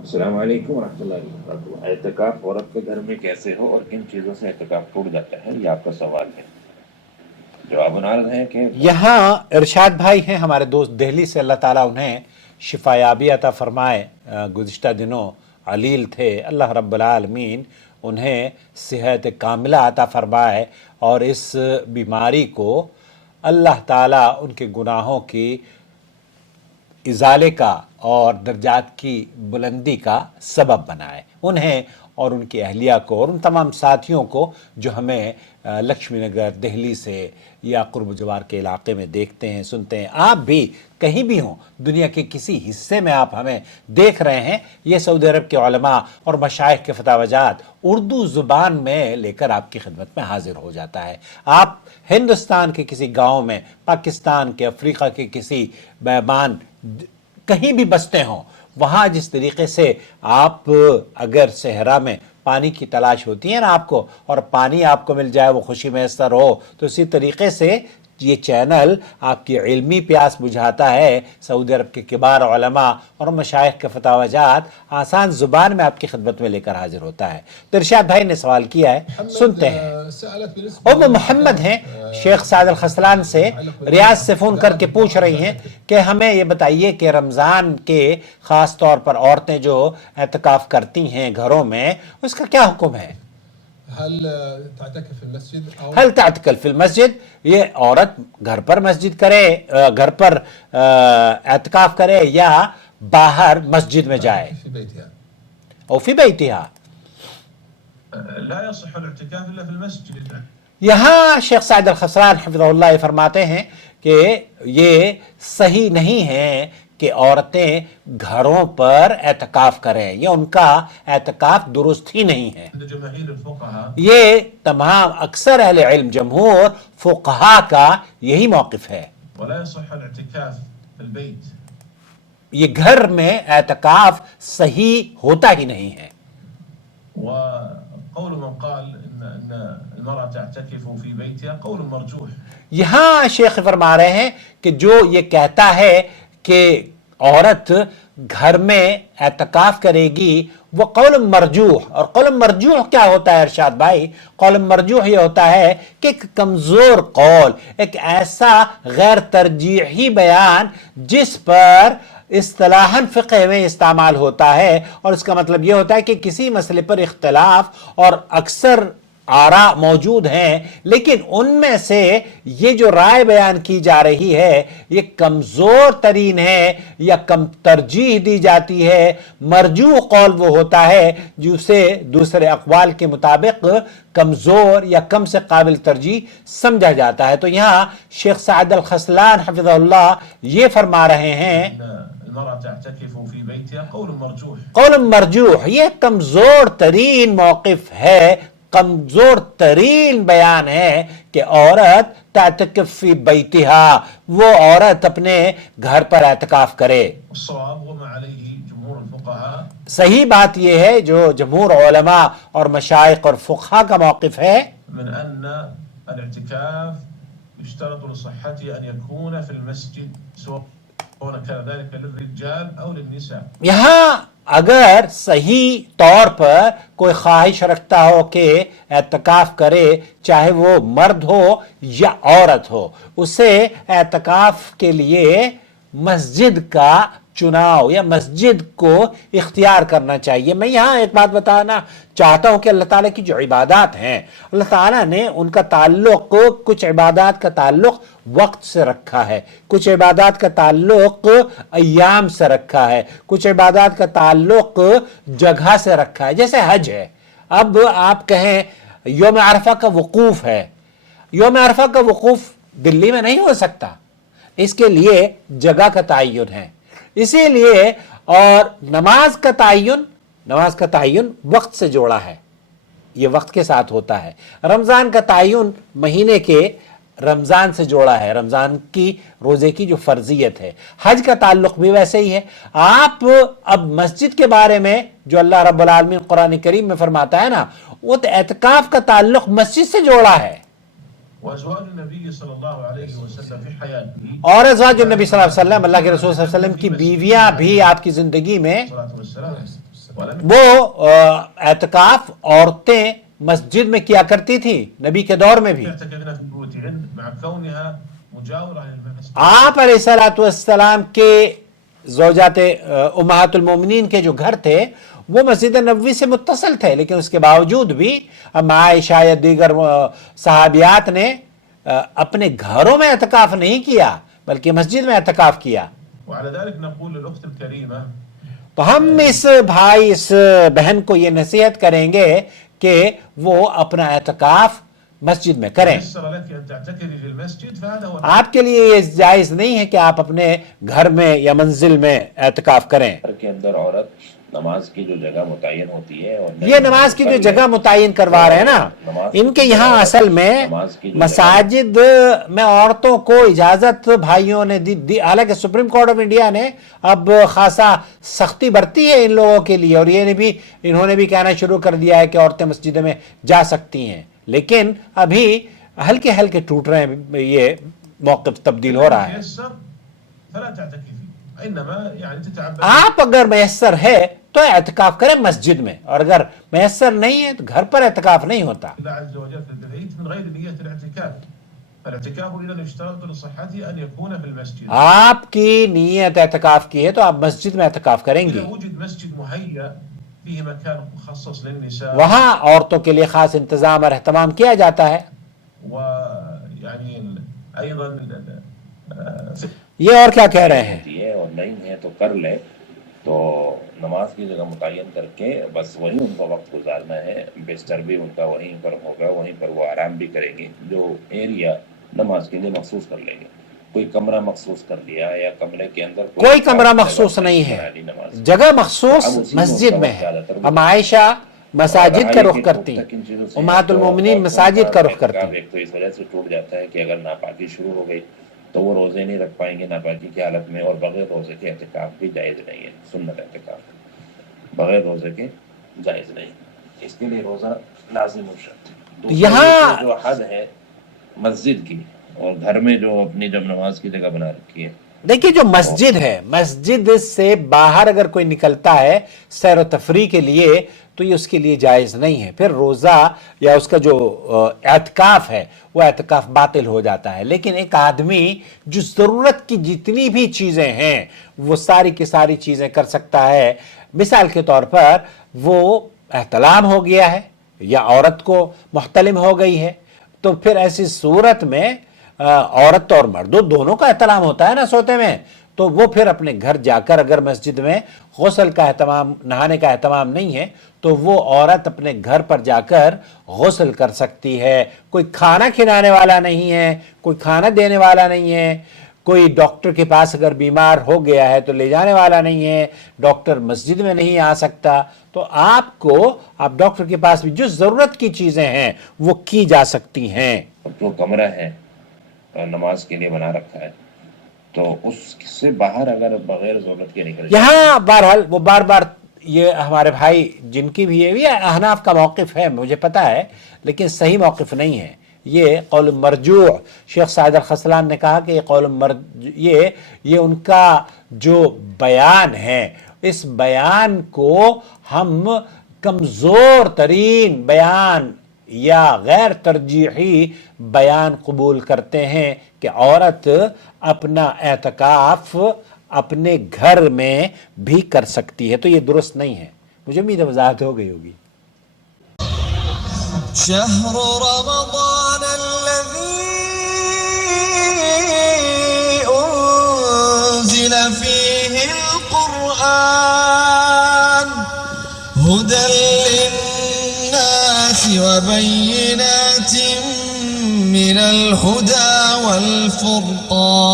السلام علیکم ورحمۃ اللہ وبرکاتہ۔ اعتکاف عورت کے گھر میں کیسے ہو اور کن چیزوں سے اعتکاف ٹوٹ جاتا ہے، یہ آپ کا سوال ہے۔ جواب عرض ہے کہ یہاں ارشاد بھائی ہیں ہمارے دوست دہلی سے، اللہ تعالیٰ انہیں شفا یابی عطا فرمائے۔ گزشتہ دنوں علیل تھے، اللہ رب العالمین انہیں صحت کاملہ عطا فرمائے اور اس بیماری کو اللہ تعالیٰ ان کے گناہوں کی ازالے کا اور درجات کی بلندی کا سبب بنائے، انہیں اور ان کی اہلیہ کو اور ان تمام ساتھیوں کو جو ہمیں لکشمی نگر دہلی سے یا قرب و جوار کے علاقے میں دیکھتے ہیں سنتے ہیں۔ آپ بھی کہیں بھی ہوں، دنیا کے کسی حصے میں آپ ہمیں دیکھ رہے ہیں، یہ سعودی عرب کے علماء اور مشائخ کے فتاوی جات اردو زبان میں لے کر آپ کی خدمت میں حاضر ہو جاتا ہے۔ آپ ہندوستان کے کسی گاؤں میں، پاکستان کے، افریقہ کے کسی بیابان کہیں بھی بستے ہوں، وہاں جس طریقے سے آپ اگر صحرا میں پانی کی تلاش ہوتی ہے نا آپ کو، اور پانی آپ کو مل جائے وہ خوشی میسر ہو، تو اسی طریقے سے یہ چینل آپ کی علمی پیاس بجھاتا ہے۔ سعودی عرب کے کبار علماء اور مشائخ کے فتاوی جات آسان زبان میں آپ کی خدمت میں لے کر حاضر ہوتا ہے۔ تو ارشاد بھائی نے سوال کیا ہے، سنتے ہیں۔ ام محمد ہیں شیخ سعد الخسلان سے، ریاض سے فون کر کے پوچھ رہی ہیں کہ ہمیں یہ بتائیے کہ رمضان کے خاص طور پر عورتیں جو اعتکاف کرتی ہیں گھروں میں، اس کا کیا حکم ہے؟ هل تعتكف في المسجد أو هل تعتکل فی المسجد، یہ عورت گھر پر مسجد کرے، گھر پر اعتکاف کرے یا باہر مسجد میں جائے، في بيتها؟ او فی بیتہا؟ لا يصح الاعتكاف الا في المسجد. یہاں شیخ سعد الخسران حفظہ اللہ فرماتے ہیں کہ یہ صحیح نہیں ہے کہ عورتیں گھروں پر اعتکاف کریں، یہ ان کا اعتکاف درست ہی نہیں ہے۔ عند جماهير الفقهاء یہ تمام اکثر اہل علم، جمہور فقہا کا یہی موقف ہے۔ ولا يصح الاعتكاف في البيت. یہ گھر میں اعتکاف صحیح ہوتا ہی نہیں ہے۔ وقول من قال ان المرأة تعتكف في بيتها قول مرجوح. یہاں شیخ فرما رہے ہیں کہ جو یہ کہتا ہے کہ عورت گھر میں اعتکاف کرے گی وہ قول مرجوح، اور قول مرجوح کیا ہوتا ہے ارشاد بھائی؟ قول مرجوح یہ ہوتا ہے کہ ایک کمزور قول، ایک ایسا غیر ترجیحی بیان جس پر اصطلاحاً فقہ میں استعمال ہوتا ہے، اور اس کا مطلب یہ ہوتا ہے کہ کسی مسئلے پر اختلاف اور اکثر آراء موجود ہیں، لیکن ان میں سے یہ جو رائے بیان کی جا رہی ہے یہ کمزور ترین ہے یا کم ترجیح دی جاتی ہے۔ مرجوح قول وہ ہوتا ہے جسے دوسرے اقوال کے مطابق کمزور یا کم سے قابل ترجیح سمجھا جاتا ہے۔ تو یہاں شیخ سعد الخسلان حفظہ اللہ یہ فرما رہے ہیں المرأة تعتكف في بيتها قول مرجوح. قول مرجوح یہ کمزور ترین موقف ہے، کمزور ترین بیان ہے کہ عورت تعتکف فی بیتہا، وہ عورت اپنے گھر پر اعتکاف کرے۔ والصواب وما عليه جمهور الفقهاء صحیح بات یہ ہے جو جمہور علماء اور مشائخ اور فقہا کا موقف ہے، من ان الاعتكاف يشترط لصحته ان يكون في المسجد سواء كان ذلك للرجال او للنساء. یہاں اگر صحیح طور پر کوئی خواہش رکھتا ہو کہ اعتکاف کرے، چاہے وہ مرد ہو یا عورت ہو، اسے اعتکاف کے لیے مسجد کا چناؤ یا مسجد کو اختیار کرنا چاہیے۔ میں یہاں ایک بات بتانا چاہتا ہوں کہ اللہ تعالیٰ کی جو عبادات ہیں، اللہ تعالیٰ نے ان کا تعلق، کچھ عبادات کا تعلق وقت سے رکھا ہے، کچھ عبادات کا تعلق ایام سے رکھا ہے، کچھ عبادات کا تعلق جگہ سے رکھا ہے، جیسے حج ہے۔ اب آپ کہیں یوم عرفہ کا وقوف ہے، یوم عرفہ کا وقوف دلی میں نہیں ہو سکتا، اس کے لیے جگہ کا تعین ہے، اسی لیے اور نماز کا تعین وقت سے جوڑا ہے، یہ وقت کے ساتھ ہوتا ہے۔ رمضان کا تعین مہینے کے رمضان سے جوڑا ہے، رمضان کی روزے کی جو فرضیت ہے۔ حج کا تعلق بھی ویسے ہی ہے۔ آپ اب مسجد کے بارے میں جو اللہ رب العالمین قرآن کریم میں فرماتا ہے نا، وہ اعتکاف کا تعلق مسجد سے جوڑا ہے۔ وازواج النبي صلى الله عليه وسلم في حياته اور ازواج النبی صلی اللہ علیہ وسلم، اللہ کے رسول صلی اللہ علیہ وسلم کی بیویاں بھی آپ کی زندگی میں والصلاة والسلام وہ اعتکاف عورتیں مسجد میں کیا کرتی تھی نبی کے دور میں بھی. يعتكفن في بيوتهن مع كونها مجاورة للمسجد. آپ علیہ الصلوۃ والسلام کے زوجات امہات المومنین کے جو گھر تھے وہ مسجد نبوی سے متصل تھے، لیکن اس کے باوجود بھی عائشہ یا دیگر صحابیات نے اپنے گھروں میں اعتکاف نہیں کیا بلکہ مسجد میں اعتکاف کیا. وعلى ذلك نقول للأخت الكريمة تو ہم اس بھائی اس بہن کو یہ نصیحت کریں گے کہ وہ اپنا اعتکاف مسجد میں کریں. يسر لك أن تعتكفي في المسجد فهذا هو. آپ کے لیے یہ جائز نہیں ہے کہ آپ اپنے گھر میں یا منزل میں اعتکاف کریں. گھر کے اندر عورت نماز کی جو جگہ متعین ہوتی ہے اور یہ نماز کی جو جگہ متعین کروا رہے ہیں نا، ان کے یہاں اصل میں مساجد میں عورتوں کو اجازت بھائیوں نے دی، حالانکہ سپریم کورٹ آف انڈیا نے اب خاصا سختی برتی ہے ان لوگوں کے لیے، اور یہ انہوں نے بھی کہنا شروع کر دیا ہے کہ عورتیں مسجد میں جا سکتی ہیں، لیکن ابھی ہلکے ہلکے ٹوٹ رہے ہیں، یہ موقف تبدیل ہو رہا ہے. يسر فلا تعتكفي إنما يعني تتعبد. آپ اگر میسر ہے تو اعتکاف کریں مسجد میں، اور اگر میسر نہیں ہے تو گھر پر اعتکاف نہیں ہوتا. الله عز وجل في البيت من غير نية الاعتكاف. فالاعتكاف إذا يشترط لصحته أن يكون في المسجد. آپ کی نیت اعتکاف کی ہے تو آپ مسجد میں اعتکاف کریں گے. إذا وجد مسجد مهيأ فيه مكان مخصص للنساء وہاں عورتوں کے لیے خاص انتظام اور اہتمام کیا جاتا ہے. ويعني أيضا یہ اور کیا کہہ رہے ہیں؟ ہوتی ہے اور نہیں ہے تو کر لے، تو نماز کی جگہ متعین کر کے بس وہیں ان کا وقت گزارنا ہے. بستر بھی ان کا وہیں پر ہوگا، وہیں پر وہ آرام بھی کریں گے. جو ایریا نماز کے لیے مخصوص کر لیں گے، کوئی کمرہ مخصوص کر لیا یا کمرے کے اندر کوئی کمرہ مخصوص نہیں ہے، جگہ مخصوص مسجد میں ہے. ہم عائشہ مساجد کا رخ کرتی، امہات المومنین مساجد کا رخ کرتی. ایک تو اس وجہ سے ٹوٹ جاتا ہے کہ اگر ناپاکی شروع ہو گئی تو وہ روزے نہیں رکھ پائیں گے ناپاکی کی حالت میں، اور بغیر روزے کے اعتکاف بھی جائز نہیں ہے. سنت اعتکاف بغیر روزے کے جائز نہیں، اس کے لیے روزہ لازم و شرط ہے. یہاں جو حد ہے مسجد کی اور گھر میں جو اپنی جب نماز کی جگہ بنا رکھی ہے، دیکھیے جو مسجد ہے، مسجد سے باہر اگر کوئی نکلتا ہے سیر و تفریح کے لیے تو یہ اس کے لیے جائز نہیں ہے. پھر روزہ یا اس کا جو اعتکاف ہے وہ اعتکاف باطل ہو جاتا ہے. لیکن ایک آدمی جو ضرورت کی جتنی بھی چیزیں ہیں وہ ساری کی ساری چیزیں کر سکتا ہے. مثال کے طور پر وہ احتلام ہو گیا ہے یا عورت کو محتلم ہو گئی ہے، تو پھر ایسی صورت میں عورت اور مردوں دونوں کا احتلام ہوتا ہے نا سوتے میں، تو وہ پھر اپنے گھر جا کر اگر مسجد میں غسل کا اہتمام، نہانے کا اہتمام نہیں ہے تو وہ عورت اپنے گھر پر جا کر غسل کر سکتی ہے. کوئی کھانا کھلانے والا نہیں ہے، کوئی کھانا دینے والا نہیں ہے، کوئی ڈاکٹر کے پاس اگر بیمار ہو گیا ہے تو لے جانے والا نہیں ہے، ڈاکٹر مسجد میں نہیں آ سکتا، تو آپ ڈاکٹر کے پاس بھی جو ضرورت کی چیزیں ہیں وہ کی جا سکتی ہیں. جو کمرہ ہے نماز کے لیے بنا رکھا ہے تو اس سے باہر اگر بغیر ضرورت کے نکل یہاں بہرحال وہ بار بار یہ ہمارے بھائی جن کی بھی یہ احناف کا موقف ہے مجھے پتا ہے، لیکن صحیح موقف نہیں ہے. یہ قول مرجوع، شیخ سعد الخسلان نے کہا کہ یہ قول مرجوع، یہ ان کا جو بیان ہے، اس بیان کو ہم کمزور ترین بیان یا غیر ترجیحی بیان قبول کرتے ہیں کہ عورت اپنا اعتکاف اپنے گھر میں بھی کر سکتی ہے. تو یہ درست نہیں ہے. مجھے امید ہے وضاحت ہو گئی ہوگی. شهر رمضان الذي أنزل فيه القرآن هدى للناس وبينات من الهدى والفرقان